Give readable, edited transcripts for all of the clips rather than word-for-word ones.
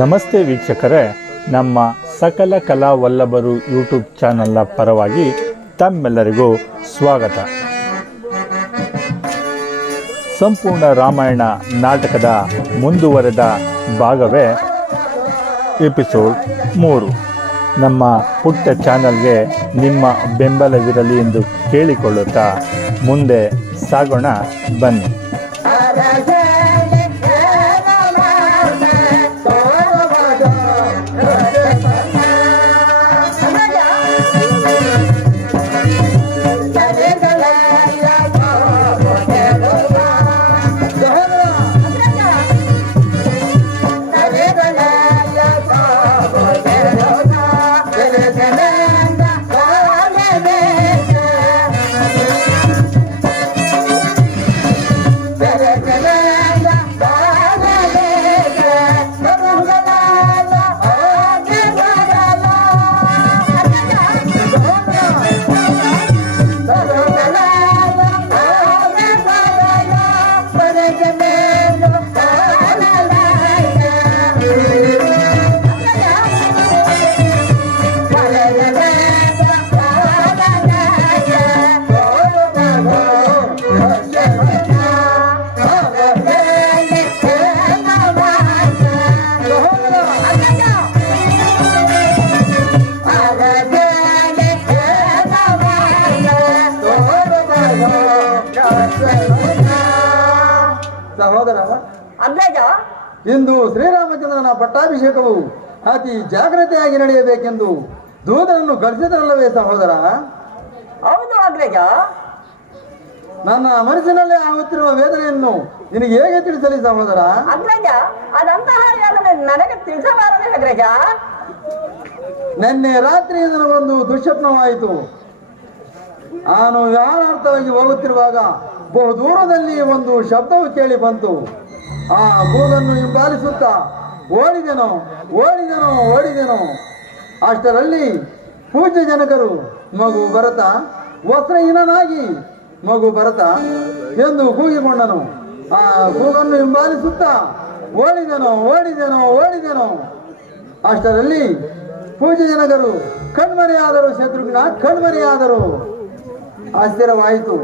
ನಮಸ್ತೆ ವೀಕ್ಷಕರೇ, ನಮ್ಮ ಸಕಲ ಕಲಾ ವಲ್ಲಭರು ಯೂಟ್ಯೂಬ್ ಚಾನಲ್ನ ಪರವಾಗಿ ತಮ್ಮೆಲ್ಲರಿಗೂ ಸ್ವಾಗತ. ಸಂಪೂರ್ಣ ರಾಮಾಯಣ ನಾಟಕದ ಮುಂದುವರೆದ ಭಾಗವೇ ಎಪಿಸೋಡ್ 3. ನಮ್ಮ ಪುಟ್ಟ ಚಾನಲ್ಗೆ ನಿಮ್ಮ ಬೆಂಬಲವಿರಲಿ ಎಂದು ಕೇಳಿಕೊಳ್ಳುತ್ತಾ ಮುಂದೆ ಸಾಗೋಣ ಬನ್ನಿ. ಸಹೋದರ ಇಂದು ಶ್ರೀರಾಮಚಂದ್ರನ ಪಟ್ಟಾಭಿಷೇಕವು ಅತಿ ಜಾಗ್ರತೆಯಾಗಿ ನಡೆಯಬೇಕೆಂದು ದೂತರನ್ನು ಕಳಿಸಿದರಲ್ಲವೇ ಸಹೋದರ? ಹೌದು ಅಗ್ರಜ. ನನ್ನ ಮನಸ್ಸಿನಲ್ಲೇ ಆಗುತ್ತಿರುವ ವೇದನೆಯನ್ನು ನಿನಗೆ ಹೇಗೆ ತಿಳಿಸಲಿ ಸಹೋದರ? ಅಗ್ರಜ, ಅದಂತಹ ನನಗೆ ತಿಳಿಸಬಾರದೆ ಅಗ್ರಜ. ನಿನ್ನೆ ರಾತ್ರಿ ಒಂದು ದುಶ್ಯಪ್ನವಾಯಿತು. ನಾನು ವ್ಯವಹಾರಾರ್ಥವಾಗಿ ಹೋಗುತ್ತಿರುವಾಗ ಬಹುದೂರದಲ್ಲಿ ಒಂದು ಶಬ್ದವು ಕೇಳಿ ಬಂತು. ಆ ಕೂಗನ್ನು ಹಿಂಬಾಲಿಸುತ್ತಾ ಓಡಿದೆನೋ ಓಡಿದೆನೋ ಓಡಿದೆನೋ ಅಷ್ಟರಲ್ಲಿ ಪೂಜ್ಯ ಜನಕರು ಮಗು ಭರತ, ವಸ್ತ್ರಹೀನನಾಗಿ ಮಗು ಭರತ ಎಂದು ಕೂಗಿಕೊಂಡನು. ಆ ಕೂಗನ್ನು ಹಿಂಬಾಲಿಸುತ್ತಾ ಓಡಿದೆನೋ ಓಡಿದೆನೋ ಓಡಿದೆನೋ ಅಷ್ಟರಲ್ಲಿ ಪೂಜ್ಯ ಜನಕರು ಕಣ್ಮರೆಯಾದರು. ಶತ್ರುಘ್ನ ಕಣ್ಮರೆಯಾದರು. ಆಶ್ಚರ್ಯವಾಯಿತು.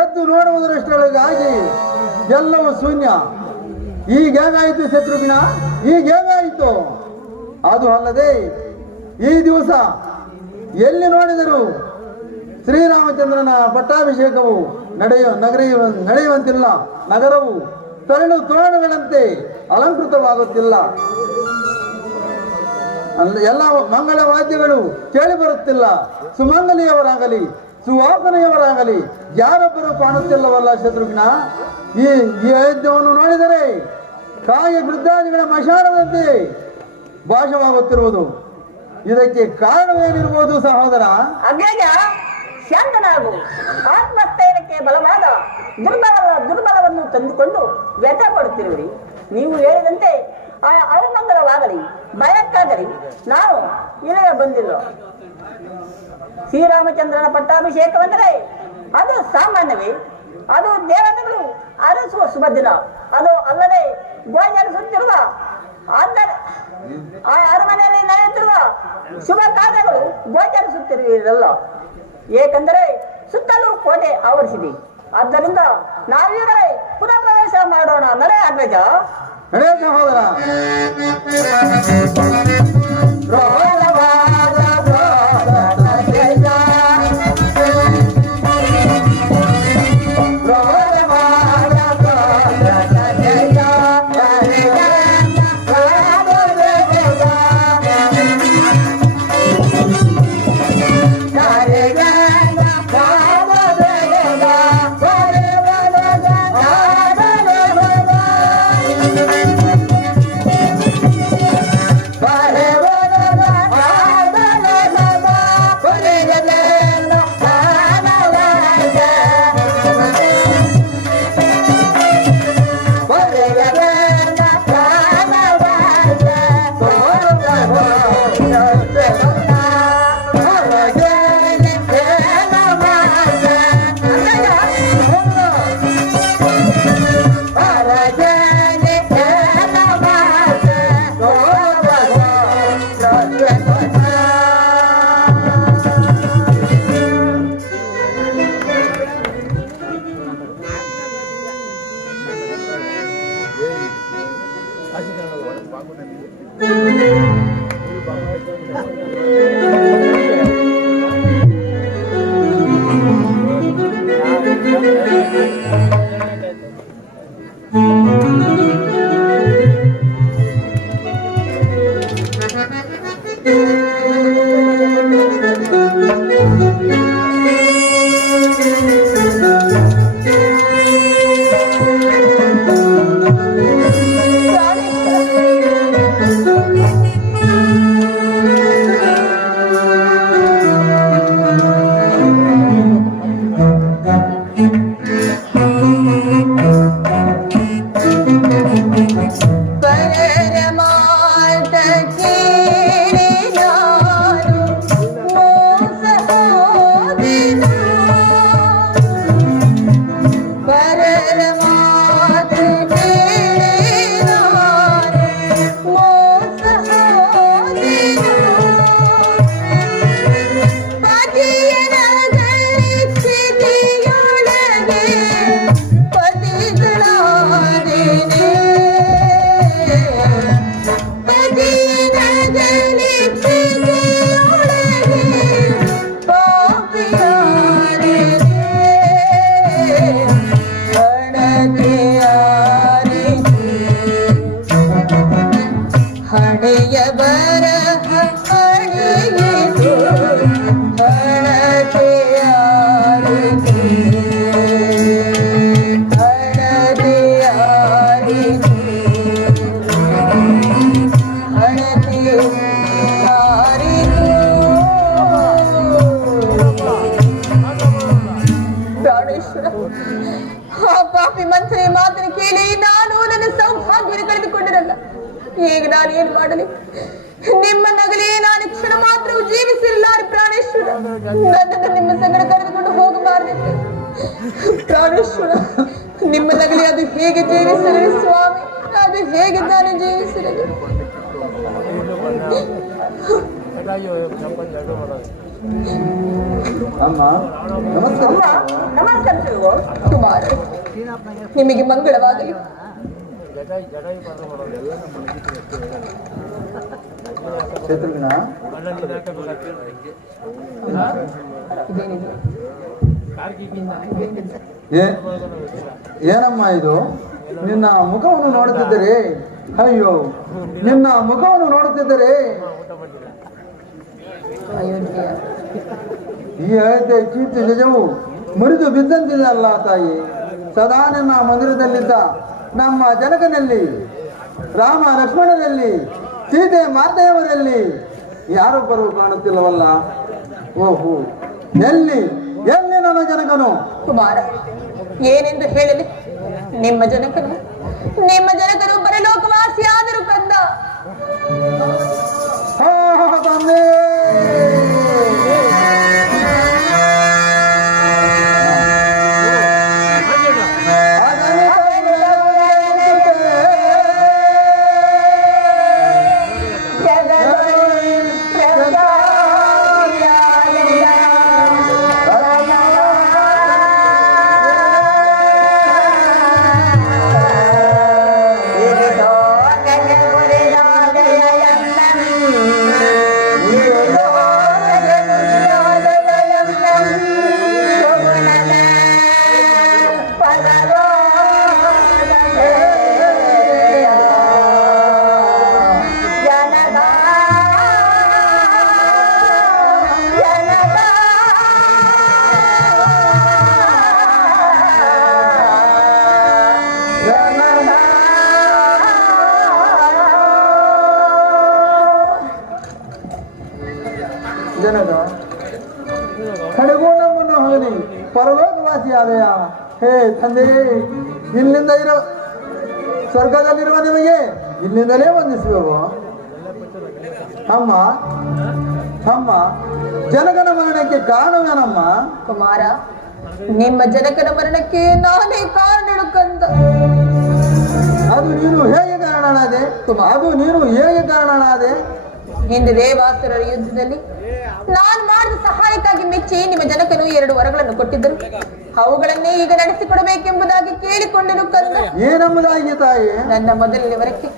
ಎದ್ದು ನೋಡುವುದರಷ್ಟೊಳಗಾಗಿ ಎಲ್ಲವೂ ಶೂನ್ಯ. ಈಗೇಗಾಯಿತು ಶತ್ರುಘ್ನ, ಈಗೇಗಾಯಿತು? ಅದು ಅಲ್ಲದೆ ಈ ದಿವಸ ಎಲ್ಲಿ ನೋಡಿದರೂ ಶ್ರೀರಾಮಚಂದ್ರನ ಪಟ್ಟಾಭಿಷೇಕವು ನಡೆಯುವಂತಿಲ್ಲ. ನಗರವು ತರಳು ತೋರಣಗಳಂತೆ ಅಲಂಕೃತವಾಗುತ್ತಿಲ್ಲ. ಎಲ್ಲ ಮಂಗಳ ವಾದ್ಯಗಳು ಕೇಳಿ ಬರುತ್ತಿಲ್ಲ. ಸುಮಂಗಲಿಯವರಾಗಲಿ ಸುವಾಸನೆಯವರಾಗಲಿ ಯಾರೊಬ್ಬರು ಕಾಣುತ್ತಿಲ್ಲವಲ್ಲ ಶತ್ರುಘ್ನ? ಈ ಅಯೋಧ್ಯವನ್ನು ನೋಡಿದರೆ ಕಾಯ ವೃದ್ಧಾದಿಗಳ ಮಶಾನದಂತೆ ಭಾಷವಾಗುತ್ತಿರುವುದು. ಇದಕ್ಕೆ ಕಾರಣವೇನಿರ್ಬೋದು ಸಹೋದರ? ಅಗ್ರಜ, ಶಾಂತನಾಗು. ಆತ್ಮಸ್ಥೈರ್ಯಕ್ಕೆ ಬಲವಾದ ದುರ್ಬಲವನ್ನು ತಂದುಕೊಂಡು ವ್ಯಥ ಪಡುತ್ತಿರುವಿರಿ. ನೀವು ಹೇಳಿದಂತೆ ಅವಮಂಗಲವಾಗಲಿ ಭಯಕ್ಕಾಗಲಿ ನಾವು ಇಲ್ಲಿಗೆ ಬಂದಿಲ್ಲ. ಶ್ರೀರಾಮಚಂದ್ರನ ಪಟ್ಟಾಭಿಷೇಕವೆಂದರೆ ಅದು ಸಾಮಾನ್ಯವೇ? ಅದು ದೇವತೆಗಳು ಅರಸುವ ಶುಭ ದಿನ. ಅದು ಅಲ್ಲದೆ ಗೋಚರಿಸುತ್ತಿರುವ ಅರಮನೆಯಲ್ಲಿ ನಡೆಯುತ್ತಿರುವ ಶುಭ ಕಾರ್ಯಗಳು ಗೋಚರಿಸುತ್ತಿರುವುದಲ್ಲ. ಏಕೆಂದರೆ ಸುತ್ತಲೂ ಕೋಟೆ ಆವರಿಸಿದೆ. ಆದ್ದರಿಂದ ನಾವೀಗಲೇ ಪುನಃ ಪ್ರವೇಶ ಮಾಡೋಣ. ನಡೆ ಅಗ್ರಜ. ನಡೆ ಸಹೋದರ. ಪಾಪಿ ಮನ್ಸನೆ ಮಾತನ್ನು ಕೇಳಿ ನಾನು ನನ್ನ ಸೌಭಾಗ್ಯವನ್ನು ಕಳೆದುಕೊಂಡಿರಲ್ಲ. ಈಗ ನಾನು ಏನು ಮಾಡಲಿ? ನಿಮ್ಮ ನಗಲಿ ನಾನು ಕ್ಷಣ ಮಾತ್ರವೂ ಜೀವಿಸಿರಲಾರೆ ಪ್ರಾಣೇಶ್ವರ. ನನ್ನನ್ನು ನಿಮ್ಮ ಸಂಗಡ ಕರೆದುಕೊಂಡು ಹೋಗಬಾರದಿತ್ತು ಪ್ರಾಣೇಶ್ವರ. ನಿಮ್ಮ ನಗಲಿ ಅದು ಹೇಗೆ ಜೀವಿಸಿರಲಿ ಸ್ವಾಮಿ, ಅದು ಹೇಗೆ ನಾನು ಜೀವಿಸಿರಲಿ? ಅಮ್ಮ ನಮಸ್ಕಾರ. ನಮಸ್ಕಾರ ಕುಮಾರ, ನಿಮಗೆ ಮಂಗಳವಾಗಲಿ. ಶತ್ರುಘ್ನ, ಏನಮ್ಮ ಇದು? ನಿನ್ನ ಮುಖವನ್ನು ನೋಡುತ್ತಿದ್ದರೆ, ಅಯ್ಯೋ ನಿನ್ನ ಮುಖವನ್ನು ನೋಡುತ್ತಿದ್ದರೆ ಈ ಅಯೋಧ್ಯೆ ಕೀರ್ತಿ ನಿಜವು ಮುರಿದು ಬಿದ್ದಂತಿದೆ ಅಲ್ಲ ತಾಯಿ. ಸದಾ ನನ್ನ ಮಂದಿರದಲ್ಲಿದ್ದ ನಮ್ಮ ಜನಕನಲ್ಲಿ, ರಾಮ ಲಕ್ಷ್ಮಣರಲ್ಲಿ, ಸೀತೆ ಮಾತೆಯವರಲ್ಲಿ ಯಾರೊಬ್ಬರು ಕಾಣುತ್ತಿಲ್ಲವಲ್ಲ. ಓಹೋ, ಎಲ್ಲಿ ಎಲ್ಲಿ ನನ್ನ ಜನಕನು? ಕುಮಾರ, ಏನೆಂದು ಹೇಳಲಿ? ನಿಮ್ಮ ಜನಕನು ಪರಲೋಕವಾಸಿಯಾದರು ಕಂದ. ತಂದೆ, ಜನಕ ಕಡೆಗೂ ನಮ್ಮನ್ನು ಹೋಗಲಿ ಪರಲೋಕವಾಸಿಯಾದಯ. ಹೇ ತಂದೆ, ಇಲ್ಲಿಂದ ಸ್ವರ್ಗದಲ್ಲಿರುವ ನಿಮಗೆ ಇಲ್ಲಿಂದಲೇ ವಂದಿಸುವೆವು. ಅಮ್ಮ ಅಮ್ಮ, ಜನಕನ ಮರಣಕ್ಕೆ ಕಾರಣವೇನಮ್ಮ? ಕುಮಾರ, ನಿಮ್ಮ ಜನಕನ ಮರಣಕ್ಕೆ ನಾನೇ ಕಾರಣಳು ಕಂದ. ಅದು ನೀನು ಹೇಗೆ ಕಾರಣನಾದೆ? ಹಿಂದೆ ದೇವಾಸುರರ ಯುದ್ಧದಲ್ಲಿ ನಾನು ಮಾಡಿದ ಸಹಾಯಕ್ಕಾಗಿ ಮೆಚ್ಚಿ ನಿಮ್ಮ ಜನಕನು 2 ವರಗಳನ್ನು ಕೊಟ್ಟಿದ್ದರು. ಅವುಗಳನ್ನೇ ಈಗ ನಡೆಸಿಕೊಡಬೇಕೆಂಬುದಾಗಿ ಕೇಳಿಕೊಂಡನು ಕಂದ. ಏನಂಬುದಾಗಿ ತಾಯಿ? ನನ್ನ ಮೊದಲನೇ ವರಕ್ಕೆ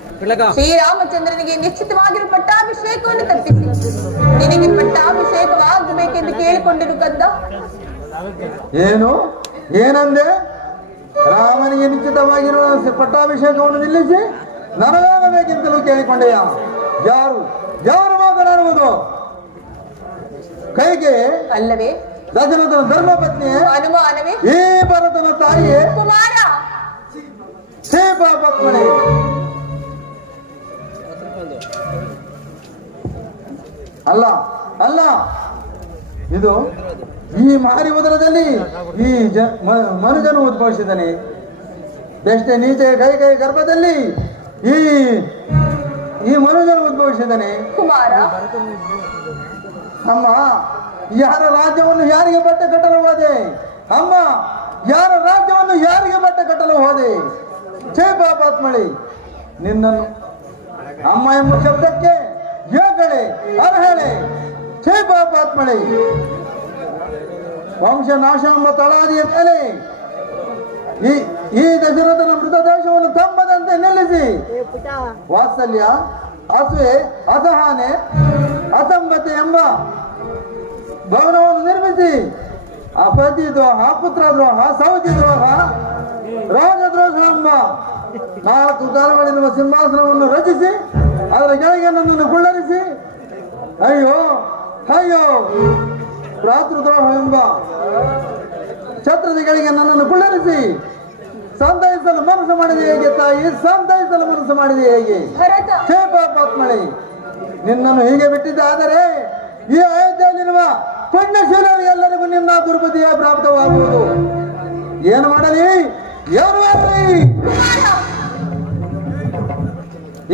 ಶ್ರೀರಾಮಚಂದ್ರನಿಗೆ ನಿಶ್ಚಿತವಾಗಿರುವ ಪಟ್ಟಾಭಿಷೇಕವನ್ನು ತಪ್ಪಿಸಿ ನಿನಗೆ ಪಟ್ಟಾಭಿಷೇಕವಾಗಬೇಕೆಂದು ಕೇಳಿಕೊಂಡಿರು ಕಂದ. ಏನು ಏನಂದೆ? ರಾಮನಿಗೆ ನಿಶ್ಚಿತವಾಗಿರುವ ಪಟ್ಟಾಭಿಷೇಕವನ್ನು ನಿಲ್ಲಿಸಿ ನನಗಾಗಬೇಕೆಂತಲೂ ಕೇಳಿಕೊಂಡೆಯ? ಯಾರು ಯಾರು ಮಾತನಾಡುವುದು? ಕೈಗೆ ಅಲ್ಲವೇ? ದಶರಥನ ಧರ್ಮಪತ್ನಿಯೇ? ಅನುಮಾನವೇ? ಈ ಭರತನ ತಾಯಿಯೇ? ಕುಮಾರ ಸೇಪಾಪತ್ಮನೆ. ಅಲ್ಲ ಅಲ್ಲ, ಇದು ಈ ಮಾರಿ ಉದರದಲ್ಲಿ ಈ ಮನುಜನು ಉದ್ಭವಿಸಿದನೆ. ಬೆಷ್ಟೆ ನೀಚೆ ಕೈ ಗರ್ಭದಲ್ಲಿ ಈ ಮನುಜನು ಉದ್ಭವಿಸಿದನೆ. ಕುಮಾರ ಅಮ್ಮ, ಯಾರ ರಾಜ್ಯವನ್ನು ಯಾರಿಗೆ ಬಟ್ಟೆ ಕಟ್ಟಲು ಹೋದೆ? ಅಮ್ಮ, ಯಾರ ರಾಜ್ಯವನ್ನು ಯಾರಿಗೆ ಬಟ್ಟೆ ಕಟ್ಟಲು ಹೋದೆ? ಛೇ ಪಾಪಾತ್ಮಳಿ, ನಿನ್ನನ್ನು ಅಮ್ಮ ಎಂಬ ಶಬ್ದಕ್ಕೆ ಏಕಳೆ ಅರ್ಹಳೆ. ಛೇ ಪಾಪಾತ್ಮಳಿ, ವಂಶ ನಾಶ ಎಂಬ ತಳಾದಿಯ ಮೇಲೆ ಈ ದಶರಥನ ಮೃತ ದೇಶವನ್ನು ತಮ್ಮದಂತೆ ನಿಲ್ಲಿಸಿ ವಾತ್ಸಲ್ಯ, ಅಸೂಯೆ, ಅಸಹನೆ, ಅಸಂಬತೆ ಎಂಬ ಭವನವನ್ನು ನಿರ್ಮಿಸಿ ಅಪತಿ ದ್ರೋಹ, ಪುತ್ರ ದ್ರೋಹ, ಸೌತಿ ದ್ರೋಹ, ರಾಜದ್ರೋಹ ಎಂಬ 4 ಕಾಲಗಳಿರುವ ಸಿಂಹಾಸನವನ್ನು ರಚಿಸಿ ಅದರ ಕೆಳಗೆ ನನ್ನನ್ನು ಕುಳ್ಳರಿಸಿ, ಅಯ್ಯೋ ಅಯ್ಯೋ ಭ್ರಾತೃದ್ರೋಹ ಎಂಬ ಛತ್ರದ ಕೆಳಗೆ ನನ್ನನ್ನು ಕುಳ್ಳರಿಸಿ ಸಂತೈಸಲು ಮನಸ್ಸು ಮಾಡಿದೆ ಹೇಗೆ ತಾಯಿ? ಸಂತೈಸಲು ಮನಸ್ಸು ಮಾಡಿದೆ ಹೇಗೆ? ಭರತ ಛೇ ಪಾಪಾತ್ಮಳೆ, ನಿನ್ನನ್ನು ಹೀಗೆ ಬಿಟ್ಟಿದ್ದಾದರೆ ಈ ಅಯೋಧ್ಯೆಯಲ್ಲಿರುವ ಪುಣ್ಯಶೀಲರಿಗೆಲ್ಲರಿಗೂ ನಿನ್ನ ದುರ್ಬುದ್ಧಿಯ ಪ್ರಾಪ್ತವಾಗುವುದು. ಏನು ಮಾಡಲಿ? ಏನು ಮಾಡಲಿ?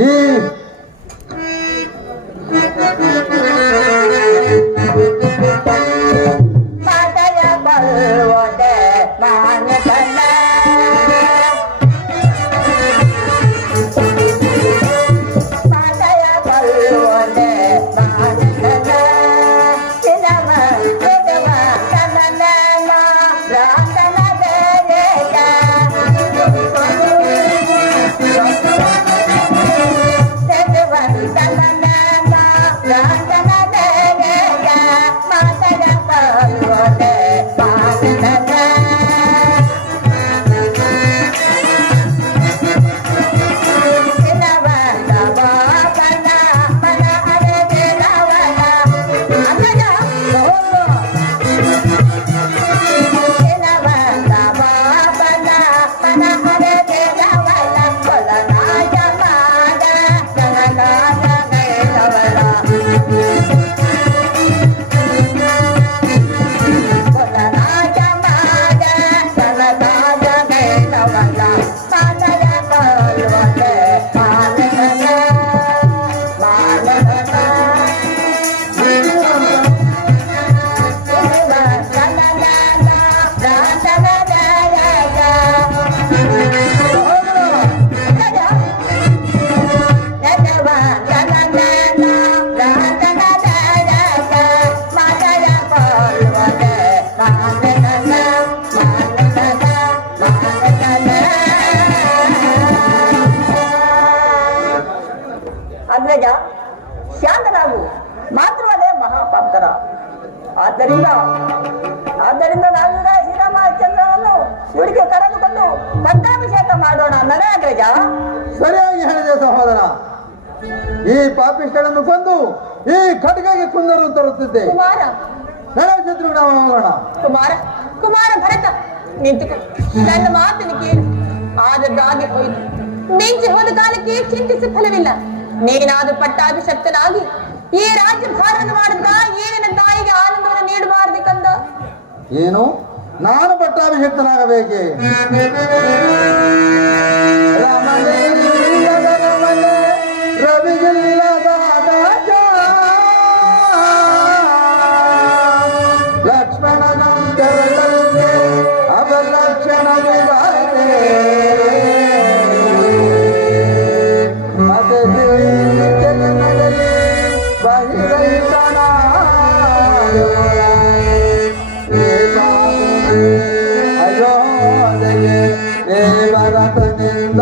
ಈ ಮಾತೆಯ ಬರುವುದೇ ಮಾನ್ಯತನ. ಮಾತೆಯ ಬರುವುದೇ ಮಾನ್ಯತನ. Cinema cinema ತನನ ರಾತನ ದೇಗ. ಅಗ್ರಜ, ಶಾಂತನಾಗು. ಮಾತೃವದೇ ಮಹಾಪಾಪ್ತರ. ಆದ್ದರಿಂದ ನಾವೀಗ ಶ್ರೀರಾಮಚಂದ್ರನನ್ನು ಇವರಿಗೆ ಕರೆದುಕೊಂಡು ಪಟ್ಟಾಭಿಷೇಕ ಮಾಡೋಣ. ನಡೆ ಅಗ್ರಜ. ಸರಿಯಾಗಿ ಹೇಳಿದೆ ಸಹೋದರ. ಈ ಪಾಪಿಷ್ಠಗಳನ್ನು ಕೊಂದು ಈ ಖಡ್ಗಗೆ ಕುಂದರು ತರುತ್ತಿದ್ದೆ. ಕುಮಾರ ನಡೆಸಿದ್ರು ನಾವು ಹೋಗೋಣ. ಕುಮಾರ ಭರತ, ನಿಂತುಕೊ. ನನ್ನ ಮಾತನ್ನು ಕೇಳು. ಆದದ್ದಾಗಿ ಹೋಯಿತು. ಮಿಂಚಿ ಹೋದ ಕಾಲಕ್ಕೆ ಚಿಂತಿಸಿ ಫಲವಿಲ್ಲ. ನೀನಾದ ಪಟ್ಟಾಭಿಷಕ್ತನಾಗಿ ಈ ರಾಜ್ಯ ಭಾರವನ್ನು ಮಾಡಿದ್ದ ಏನಿನ ತಾಯಿಗೆ ಆನಂದವನ್ನು ನೀಡಬಾರದು ಕಂದ. ಏನು? ನಾನು ಪಟ್ಟಾಭಿಷಕ್ತನಾಗಬೇಕೆ? ರಮಣೆ ರವಿಗಿಲ್ಲದ ಲಕ್ಷ್ಮಣನಂತರದಲ್ಲಿ ಅಪಲಕ್ಷಣ ಅಯೋಧ್ಯೆಗೆ ಭರತನಿಂದ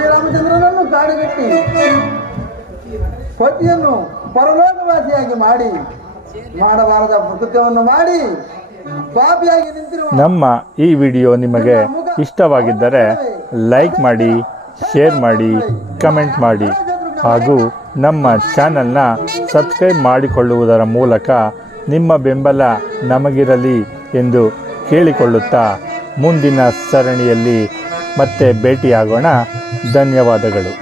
ಶ್ರೀರಾಮಚಂದ್ರನನ್ನು ಕಾಡುಗಟ್ಟಿ ಪತಿಯನ್ನು ಪರಲೋಕವಾಸಿಯಾಗಿ ಮಾಡಿ ಮಾಡಬಾರದ ಕೃತ್ಯವನ್ನು ಮಾಡಿ ಪಾಪಿಯಾಗಿ ನಿಂತಿರುವ ನಮ್ಮ ಈ ವಿಡಿಯೋ ನಿಮಗೆ ಇಷ್ಟವಾಗಿದ್ದರೆ ಲೈಕ್ ಮಾಡಿ, ಶೇರ್ ಮಾಡಿ, ಕಮೆಂಟ್ ಮಾಡಿ ಹಾಗೂ ನಮ್ಮ ಚಾನಲ್ನ ಸಬ್ಸ್ಕ್ರೈಬ್ ಮಾಡಿಕೊಳ್ಳುವುದರ ಮೂಲಕ ನಿಮ್ಮ ಬೆಂಬಲ ನಮಗಿರಲಿ ಎಂದು ಕೇಳಿಕೊಳ್ಳುತ್ತಾ ಮುಂದಿನ ಸರಣಿಯಲ್ಲಿ ಮತ್ತೆ ಭೇಟಿಯಾಗೋಣ. ಧನ್ಯವಾದಗಳು.